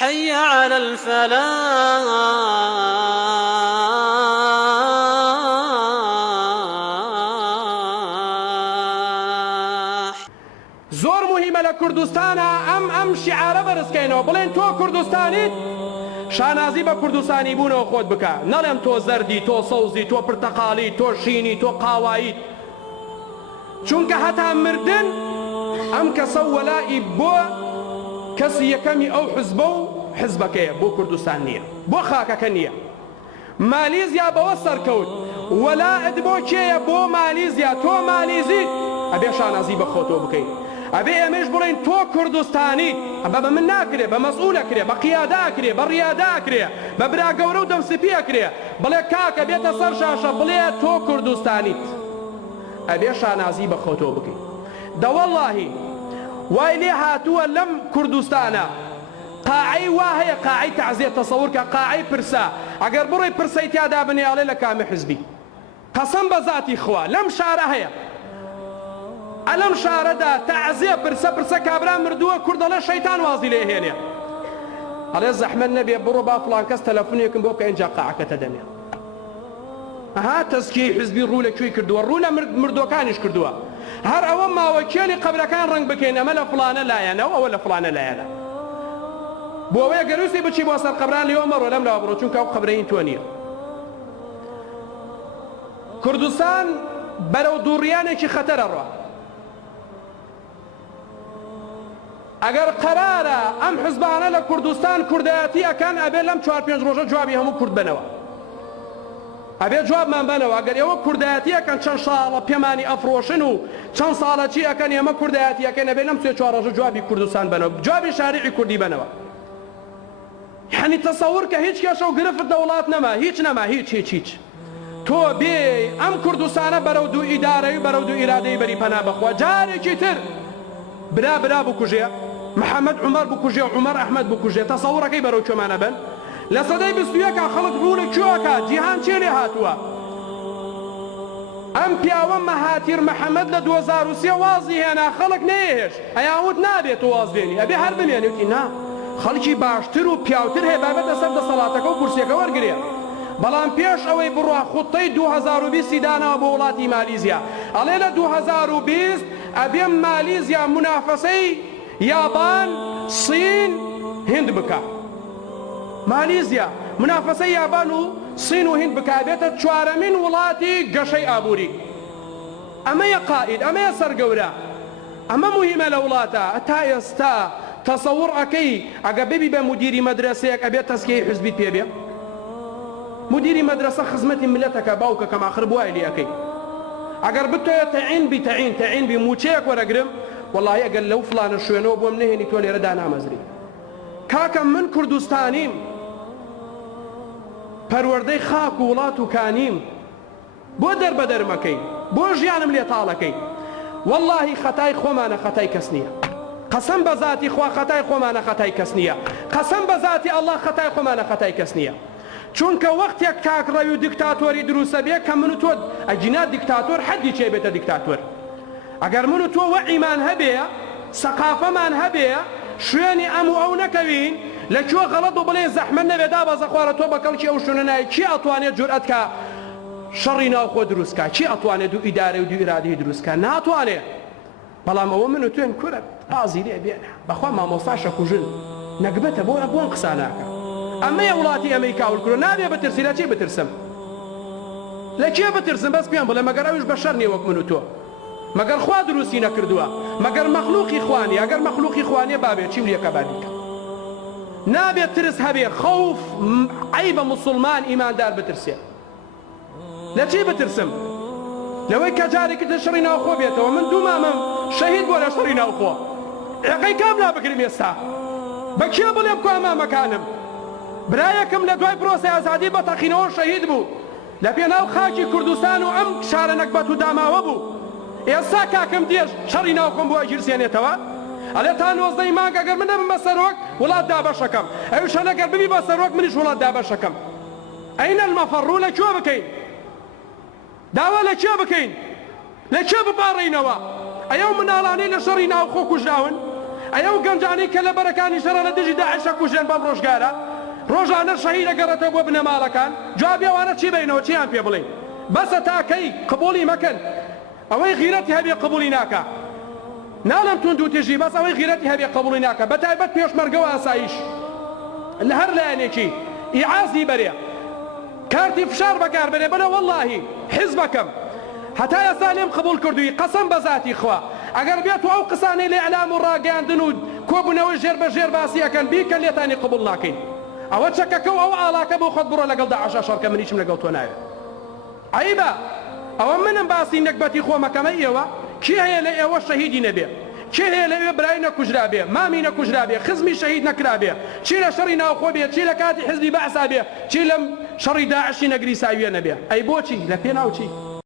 حي على الفلاح. زور مهمة لكردستان ام شعار برسكينو بلين تو كردستاني شانازي بكردستاني بونو خود بكا نلم تو زردي تو صوزي تو برتقالي تو شيني تو قاواي چونك هتا مردن ام كسولائي بو كسي يكمي او حزبو حزبك بو كردستان نية بو خاكك نية ماليزيا بوصر كود ولا ادبو چيه بو ماليزيا تو ماليزي ابي شانازي بخوتو بكي ابي امش بلين تو كردستاني ابا من ناكري بمسؤول اكري بقياده اكري بالرياده اكري ببرا قورو دم سبي اكري بلا كاكا بيت صر شاشه بلا تو كردستاني ابي شانازي بخوتو بكي دا والله ويلي هاتوا لم كردستانا قاعي واهي قاعي تعزيه تصورك قاعي برسا اگر بروي برسيتي ادا بني علي لكام حزبي قسم بذاتي اخوه لم شاره هي ألم شاردا تعزيه برسا كابرا مردوه كردلا شيطان وازي ليه هنا على زحمة النبي برو بافلان كاس تلفوني يكن بوك إنجا قاعك تدنيا ها تسكي حزبي رولك شوي كردوا رولا مردو كانش كردوا هر أول ما وكيلي قبل كان رنگ بكينا ملا فلانة لا ينا ولا فلانة لا ينا بوويا قروسي بتشي بوصل قبران اليوم ولا لا برو چونك أو قبرين تونيا كردستان برو دورياني كي خطر الروا اگر قراره ام حزبانه لكردستان كردياتي كان ابي لم 4-5 روزه جوابي هم كرد بنوا ابي جواب من بنوا اگر يو كردياتي كان چند سال بيماني افروشنو چند سال چي كان يما كردياتي كان ابي لم 3-4 روزه جوابي كردستان بنوا جوابي شارعي كردي بنوا يعني تصور كهيج كاشو غرف الدولات نما هيج تو بي ام كردستان برودو اداري برودو ارادي بري پنا بخوا جاري كتر برا بكوجيا محمد عمر بكوجيا عمر احمد بكوجيا تصور كي برو كمان بن لسدي بسويك خلق رولك شوكا جيهان شيري هاتوا ام بياو مهاتير محمد ل 2003 واضي هنا خلق نيهش اياود نابيت واضيني ابي حرب يعني نا خلقي باشتر و بياوتر هي بابا سد صلاتك و كرسيك ورغريا بلان بيش اوي برو خطي 2020 دانا بولاتي ماليزيا علينا 2020 ابي ماليزيا منافسي يابان صين هند بكا ماليزيا منافسه يابان وصين وهند بكا بيت تشوار من ولاتي قشي ابوري اما يا قائد اما يا سرقورا اما مهمه لولاتا تا يستا تصور اكي اقبيبي بمدير مدرسه ابي تسكي حزبي بيبي مدير مدرسه خدمتي ملتك باوك كما خربوا لي اكي اگر بتو تعين بموتشيك ورقرم والله اقل لو فلان الشوينو بو منهني تولي ردانا مزري كاكم من كردستانيم پروردي خاك ولاتو كانيم بو در بدر مكي بو جيانم لي طالكي والله خطاي خومانا خطاي كسنيه قسم بذاتي خوا خطاي خومانا خطاي كسنيه قسم بذاتي الله خطاي خومانا خطاي كسنيه چونك وقت يك كاك رايو ديكتاتوري دروسه بيه كمنو تو اجناد ديكتاتور حدي چه بيت ديكتاتور اگر منو تو وعيمان هبيه ثقافه مان هبيه شويني امو او نكوين لكو غلط وبلين زحمه نبدا باز اخوارتو بكل شي او شنناي كي اطواني جرأتك شرينا خو دروسكا كي اطواني دو اداري ودو ارادي دروسكا ناتواني بلا ما ومنو تو انكر ازي لي بينا بخوا ما موصاشه كوجن نقبته بو ابون قساناك اما يا ولاتي امريكا والكرو نابي بترسي لا شي بترسم لا شي بترسم بس بيان بلا ما قراوش بشرني وك منو تو مگر خوا دروسی نکردوا مگر مخلوقی خوانی اگر مخلوقی خوانی بابه چیم لیا کبادیک نابی ترس هبی خوف عیب مسلمان ایمان دار بترسیه لچی بترسم لوی کجاری که تشرینا خو بیته و من دومامم شهید بولا شرینا خو اقی کاملا بکریم یستا بکیه بولیم کو امام مکانم برایکم لدوای پروسی ازادی بتخینه شهید بو لبیناو خاکی کردستان و ام شار نکبت و داماوه بو ئێستا کاکەم دێژ شەڕی ناوخۆم بۆ ئەگیرسێنێتەوە ئەلێ تا 19 مانگ ئەگەر من نەبم بە سەرۆک وڵات دابەشەکەم ئەویشە ئەگەر ببی بە سەرۆک منیش وڵات دابەشەکەم ئەینە المەفەڕ لەکوێ بکەین داوا لەکوێ بکەین لەکوێ بپاڕێینەوە ئەیەو مناڵانەی لە شەڕی ناوخۆ کوژراون ئەو گەنجانی کە لە بەرەکانی شەڕە لە دژی داعشە کوژێن بەم ڕۆژگارە ڕۆژانە شەهید ئەگەڕێتەوە بۆ بنەماڵەکان جوابی ئەوانە چی بینەوە چیان پێ بڵێن بەسە تاکەی قبولی مەکەن ئەوەی غیرەتی هەبێ قبولی ناکە ناڵم تونند و تێژی بەس ئەوەی غیرەتی هەبێ قبولی ناکە بەتایبەت پێشمەرگە و ئاسایش لە هەر لایەنێکی ئیعازی بەرێ کارتی فشار بەکار بەرێ بڵێ وەڵڵاهی حیزبەکەم هەتا ئێستا لێم قبول کردووی قەسەم بە ذاتی خوا ئەگەر بێت و ئەو قسانەی لێ ئەلام و ڕاگەاندن و کۆبوونەوەی ژێر بە ژێر باسیەکەن بیکە لێتانی قبول ناکەین ئەوە چەکەکە و ئەو ئاڵاکە بۆ خۆت بڕۆ لەگەڵ داعشە شەڕکە منیشم لەگەڵ تۆ ناوێت عیبە ئەوە منم باسی نەکبەتی خۆمەکەمە ئێوە کی هەیە لە ئێوە شەهیدی نەبێ کی هەیە لە ئێوە برای نەکوژرا بێ مامی نەکوژرا بێ خزمی شەهید نەکرا بێ چی لە شەڕی ناوخۆ بێ چی لە کاتی حزبی بەعسا بێ چی لە شەڕی داعشی نەگریساویە نەبێ ئەی بۆچی لە پێ ناوچی